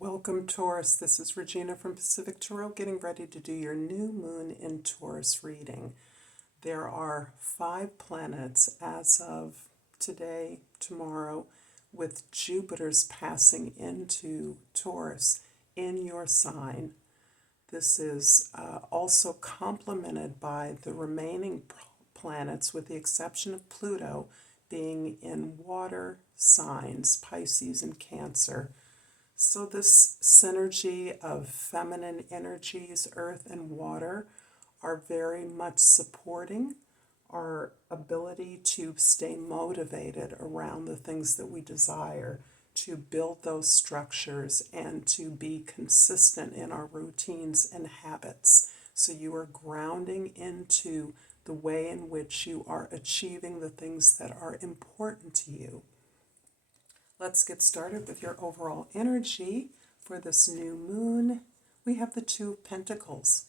Welcome, Taurus. This is Regina from Pacific Tarot, getting ready to do your new moon in Taurus reading. There are 5 planets as of today, tomorrow, with Jupiter's passing into Taurus in your sign. This is also complemented by the remaining planets, with the exception of Pluto, being in water signs, Pisces and Cancer. So, this synergy of feminine energies, earth and water, are very much supporting our ability to stay motivated around the things that we desire, to build those structures, and to be consistent in our routines and habits. So, you are grounding into the way in which you are achieving the things that are important to you. Let's get started with your overall energy for this new moon. We have the Two of Pentacles.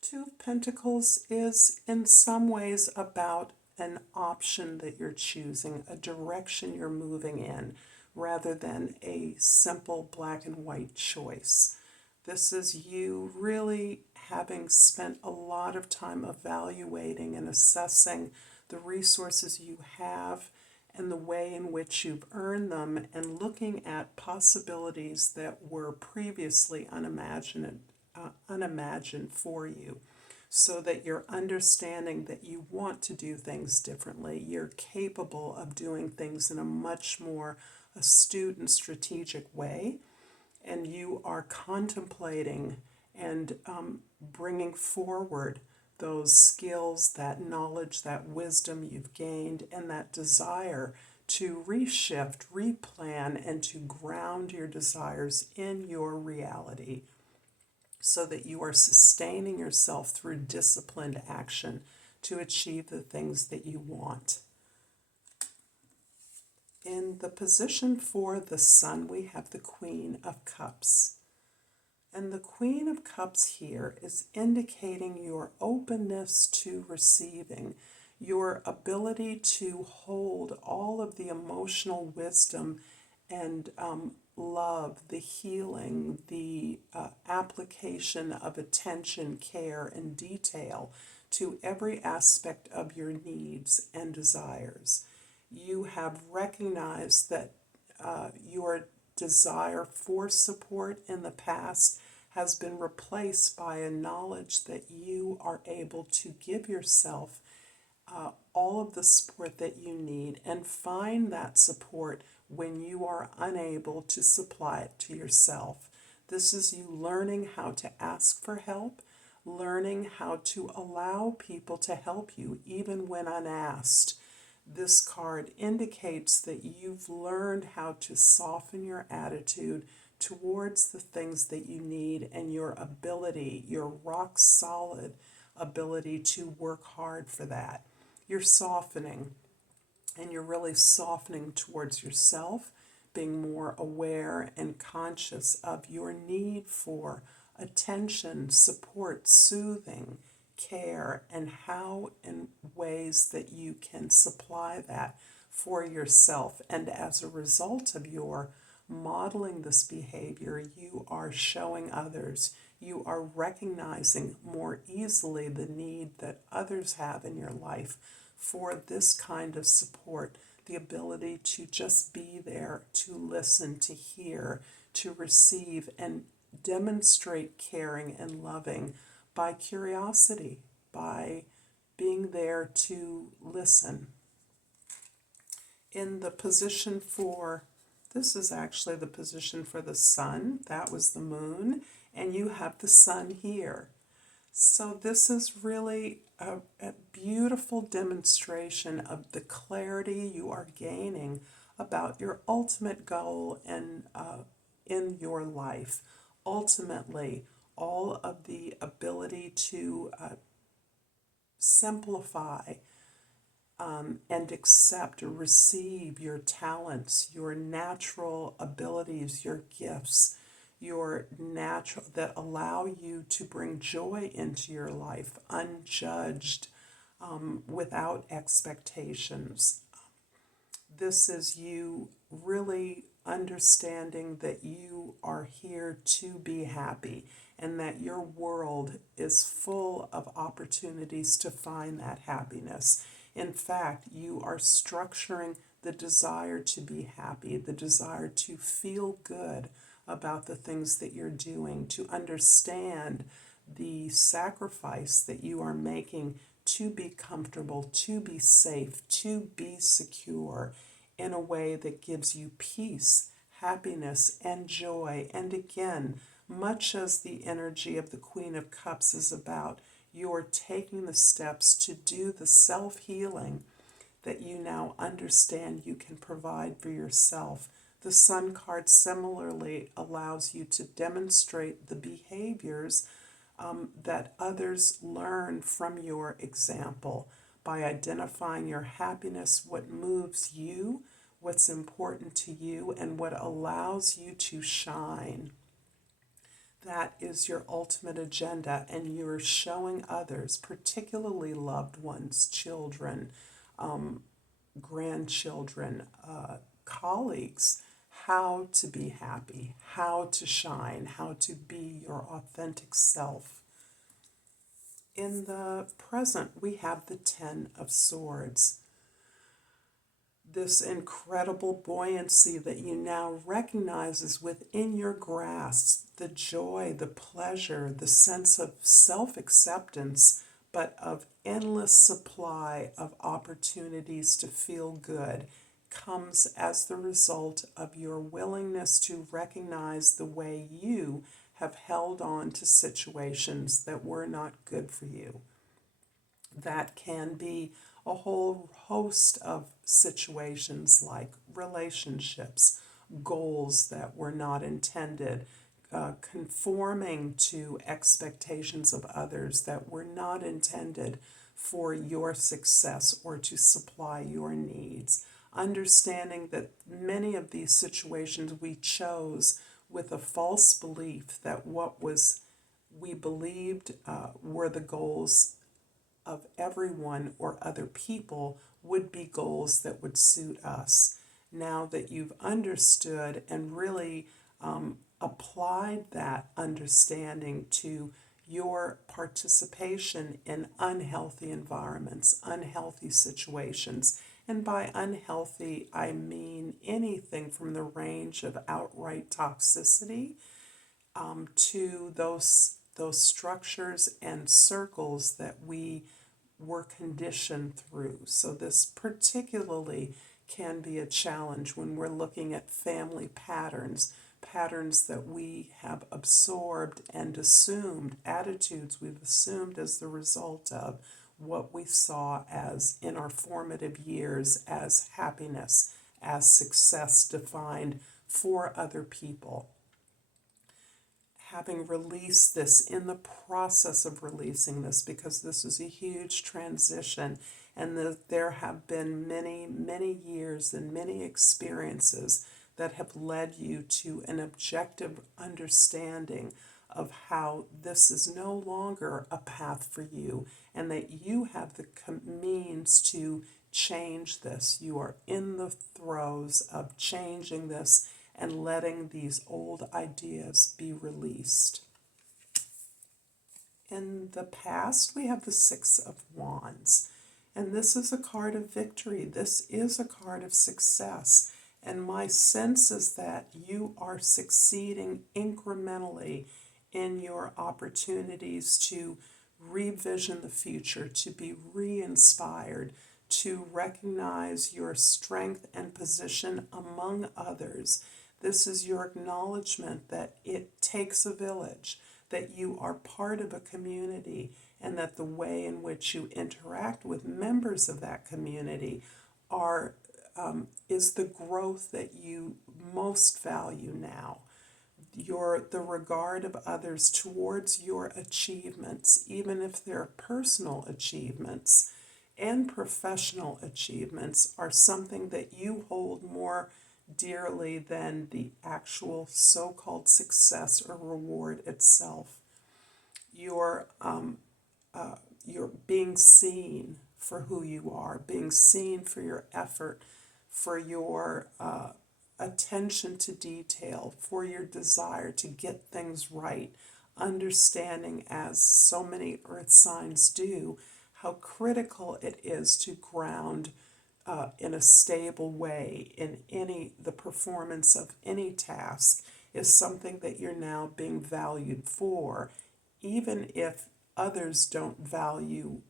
Two of Pentacles is in some ways about an option that you're choosing, a direction you're moving in, rather than a simple black and white choice. This is you really having spent a lot of time evaluating and assessing the resources you have and the way in which you've earned them, and looking at possibilities that were previously unimagined for you, so that you're understanding that you want to do things differently. You're capable of doing things in a much more astute and strategic way, and you are contemplating and bringing forward those skills, that knowledge, that wisdom you've gained, and that desire to reshift, replan, and to ground your desires in your reality, so that you are sustaining yourself through disciplined action to achieve the things that you want. In the position for the Sun, we have the Queen of Cups. And the Queen of Cups here is indicating your openness to receiving, your ability to hold all of the emotional wisdom and love, the healing, the application of attention, care, and detail to every aspect of your needs and desires. You have recognized that your desire for support in the past has been replaced by a knowledge that you are able to give yourself all of the support that you need, and find that support when you are unable to supply it to yourself. This is you learning how to ask for help, learning how to allow people to help you even when unasked. This card indicates that you've learned how to soften your attitude towards the things that you need, and your ability, your rock solid ability to work hard for that. You're softening, and you're really softening towards yourself, being more aware and conscious of your need for attention, support, soothing, care, and how and ways that you can supply that for yourself. And as a result of your modeling this behavior, you are showing others, you are recognizing more easily the need that others have in your life for this kind of support, the ability to just be there, to listen, to hear, to receive, and demonstrate caring and loving by curiosity, by being there to listen. In the position for, this is actually the position for the Sun, that was the Moon, and you have the Sun here. So this is really a beautiful demonstration of the clarity you are gaining about your ultimate goal and in your life. Ultimately, all of the ability to simplify and accept or receive your talents, your natural abilities, your gifts, your natural, that allow you to bring joy into your life, unjudged, without expectations. This is you really understanding that you are here to be happy and that your world is full of opportunities to find that happiness. In fact, you are structuring the desire to be happy, the desire to feel good about the things that you're doing, to understand the sacrifice that you are making to be comfortable, to be safe, to be secure in a way that gives you peace, happiness, and joy. And again, much as the energy of the Queen of Cups is about, you're taking the steps to do the self-healing that you now understand you can provide for yourself. The Sun card similarly allows you to demonstrate the behaviors that others learn from your example by identifying your happiness, what moves you, what's important to you, and what allows you to shine. That is your ultimate agenda, and you're showing others, particularly loved ones, children, grandchildren, colleagues, how to be happy, how to shine, how to be your authentic self. In the present, we have the Ten of Swords. This incredible buoyancy that you now recognize is within your grasp, the joy, the pleasure, the sense of self-acceptance, but of endless supply of opportunities to feel good, comes as the result of your willingness to recognize the way you have held on to situations that were not good for you. That can be a whole host of situations like relationships, goals that were not intended, conforming to expectations of others that were not intended for your success or to supply your needs. Understanding that many of these situations we chose with a false belief that what was we believed were the goals of everyone or other people would be goals that would suit us. Now that you've understood and really applied that understanding to your participation in unhealthy environments, unhealthy situations, and by unhealthy, I mean anything from the range of outright toxicity to those structures and circles that we were conditioned through. So this particularly can be a challenge when we're looking at family patterns, patterns that we have absorbed and assumed, attitudes we've assumed as the result of what we saw as in our formative years as happiness, as success defined for other people. Having released this, in the process of releasing this, because this is a huge transition, and there have been many, many years and many experiences that have led you to an objective understanding of how this is no longer a path for you, and that you have the means to change this. You are in the throes of changing this and letting these old ideas be released. In the past, we have the Six of Wands, and this is a card of victory. This is a card of success, and my sense is that you are succeeding incrementally in your opportunities to revision the future, to be re-inspired, to recognize your strength and position among others. This is your acknowledgement that it takes a village, that you are part of a community, and that the way in which you interact with members of that community is the growth that you most value now. The regard of others towards your achievements, even if they're personal achievements and professional achievements, are something that you hold more dearly than the actual so-called success or reward itself. You're being seen for who you are, being seen for your effort, for your attention to detail, for your desire to get things right, understanding, as so many earth signs do, how critical it is to ground in a stable way in the performance of any task is something that you're now being valued for, even if others don't value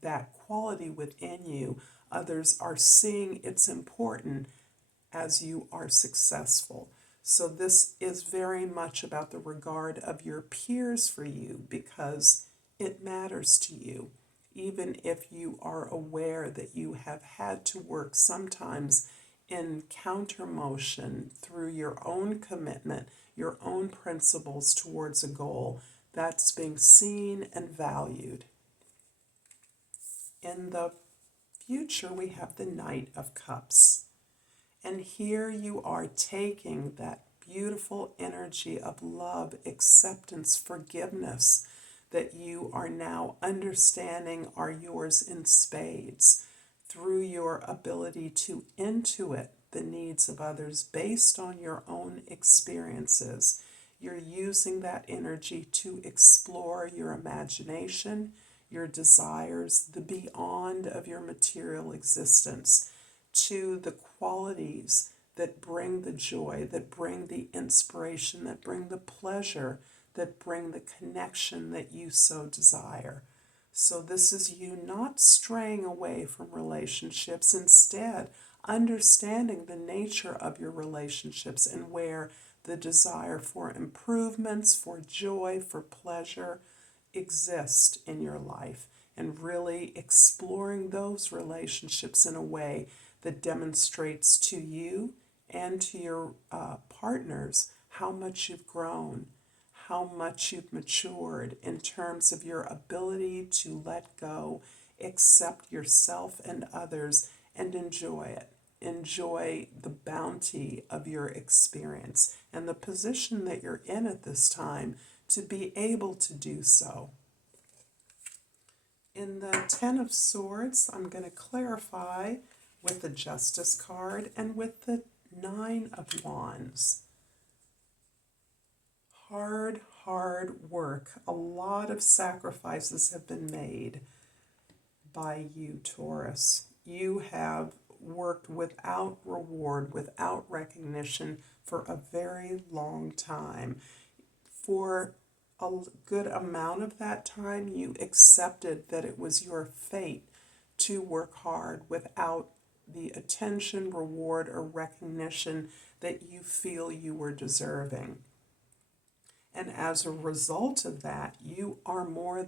that quality within you. Others are seeing it's important as you are successful. So this is very much about the regard of your peers for you, because it matters to you. Even if you are aware that you have had to work sometimes in counter motion through your own commitment, your own principles towards a goal, that's being seen and valued. In the future, we have the Knight of Cups. And here you are taking that beautiful energy of love, acceptance, forgiveness that you are now understanding are yours in spades through your ability to intuit the needs of others based on your own experiences. You're using that energy to explore your imagination, your desires, the beyond of your material existence, to the qualities that bring the joy, that bring the inspiration, that bring the pleasure, that bring the connection that you so desire. So this is you not straying away from relationships, instead understanding the nature of your relationships and where the desire for improvements, for joy, for pleasure exist in your life, and really exploring those relationships in a way that demonstrates to you and to your partners how much you've grown, how much you've matured in terms of your ability to let go, accept yourself and others, and enjoy it. Enjoy the bounty of your experience and the position that you're in at this time to be able to do so. In the Ten of Swords, I'm going to clarify with the Justice card and with the Nine of Wands. Hard work. A lot of sacrifices have been made by you, Taurus. You have worked without reward, without recognition for a very long time. For a good amount of that time, you accepted that it was your fate to work hard without the attention, reward, or recognition that you feel you were deserving. And as a result of that, you are more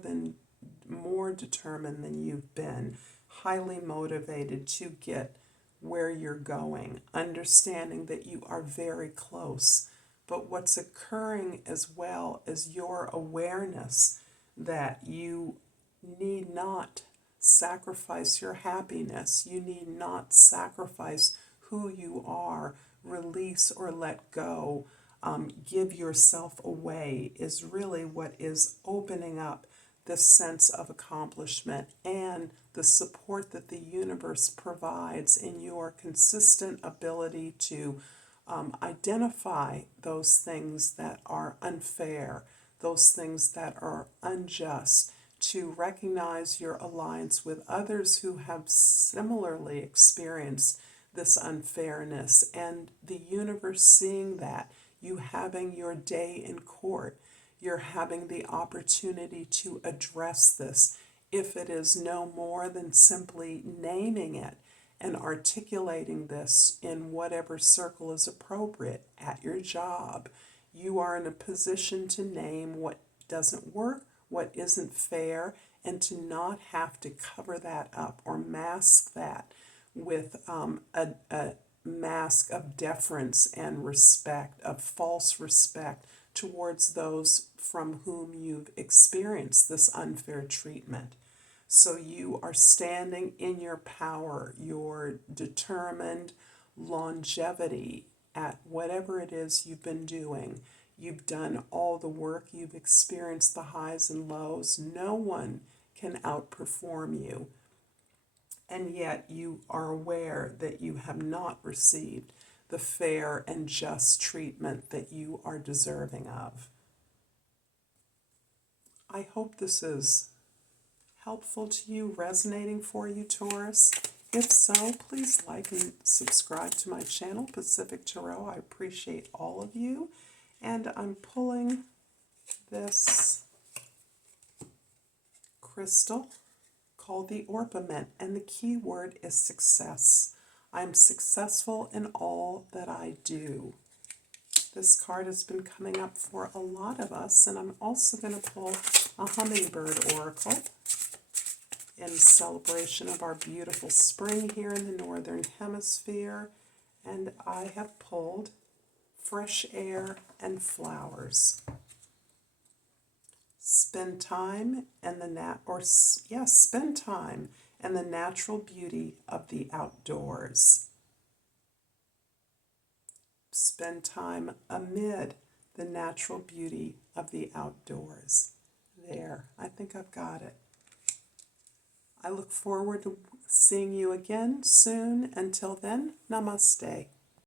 determined than you've been, highly motivated to get where you're going, understanding that you are very close. But what's occurring as well is your awareness that you need not sacrifice your happiness. You need not sacrifice who you are, release or let go, give yourself away, is really what is opening up this sense of accomplishment and the support that the universe provides in your consistent ability to identify those things that are unfair, those things that are unjust, to recognize your alliance with others who have similarly experienced this unfairness, and the universe seeing that, you having your day in court, you're having the opportunity to address this, if it is no more than simply naming it and articulating this in whatever circle is appropriate at your job. You are in a position to name what doesn't work, what isn't fair, and to not have to cover that up or mask that with a mask of deference and respect, of false respect towards those from whom you've experienced this unfair treatment. So you are standing in your power, your determined longevity at whatever it is you've been doing. You've done all the work, you've experienced the highs and lows. No one can outperform you. And yet you are aware that you have not received the fair and just treatment that you are deserving of. I hope this is helpful to you, resonating for you, Taurus. If so, please like and subscribe to my channel, Pacific Tarot. I appreciate all of you. And I'm pulling this crystal called the orpiment, and the key word is success. I'm successful in all that I do. This card has been coming up for a lot of us, and I'm also going to pull a hummingbird oracle in celebration of our beautiful spring here in the Northern Hemisphere. And I have pulled fresh air and flowers. Spend time and spend time and the natural beauty of the outdoors. Spend time amid the natural beauty of the outdoors. There, I think I've got it. I look forward to seeing you again soon. Until then, namaste.